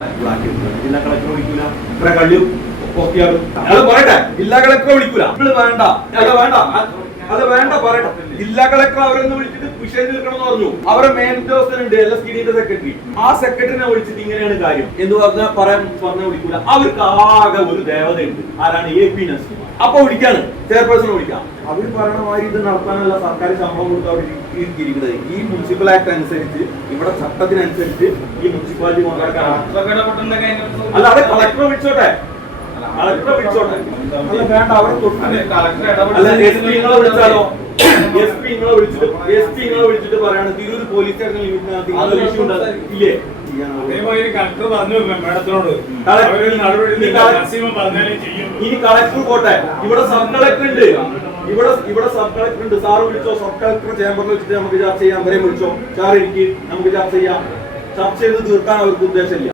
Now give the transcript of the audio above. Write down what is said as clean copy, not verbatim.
ജില്ലാ കളക്ടർ വിളിക്കൂല, ഇത്ര കള്ളിയും പൊക്കിയാടും അത് പറയട്ടെ. ജില്ലാ കളക്ടറെ വിളിക്കൂല, നിങ്ങൾ വേണ്ട, അത് വേണ്ട പറയട്ടെ. ജില്ലാ കളക്ടർ അവരൊന്ന് വിളിച്ചിട്ട് വിഷയം തീർക്കണമെന്ന് പറഞ്ഞു. അവരെ മെയിൻ ഉദ്യോഗസ്ഥനുണ്ട്, LSTDയുടെ സെക്രട്ടറി. ആ സെക്രട്ടറിനെ വിളിച്ചിട്ട് ഇങ്ങനെയാണ് കാര്യം എന്ന് പറഞ്ഞ വിളിക്കൂല. അവർക്ക് ആകെ ഒരു ദേവതയുണ്ട്, ആരാണ്? AP നസീം. അപ്പൊ വിളിക്കാണ്, ചെയർപേഴ്സണെ വിളിക്കാം. അവർ പറയണ മാതിരി ഇത് നടത്താനുള്ള സർക്കാർ ശമ്പളം കൊടുത്ത് അവർ ഇരിക്കുന്നത്. ഈ മുനിസിപ്പൽ ആക്ട് അനുസരിച്ച്, ഇവിടെ ചട്ടത്തിനനുസരിച്ച് ഈ മുനിസിപ്പാലിറ്റി അല്ല, അവിടെ കളക്ടറെ വിളിച്ചോട്ടെ, കളക്ടറെ വിളിച്ചോട്ടെ. അല്ല വേണ്ട, അവരെ അല്ല SP നിങ്ങളെ വിളിച്ചാലോ? SP നിങ്ങളെ വിളിച്ചിട്ട് പറയാണ് തിരൂർ പോലീസ് സ്റ്റേഷൻ ലിമിറ്റിനകത്ത് ഇഷ്യൂ ഇല്ലേ? ഇനി കളക്ടർ പോട്ടെ, ഇവിടെ സബ് കളക്ടർ ഉണ്ട്, ഇവിടെ സബ് കളക്ടർ ഉണ്ട്. സാറ് വിളിച്ചോ, സബ് കളക്ടർ ചേംബറിൽ വെച്ചിട്ട് നമുക്ക് ചർച്ച ചെയ്യാം. അവരെ വിളിച്ചോ, സാർ ഇരിക്കും, നമുക്ക് ചർച്ച ചെയ്യാം. ചർച്ച ചെയ്ത് തീർക്കാൻ അവർക്ക് ഉദ്ദേശമില്ല.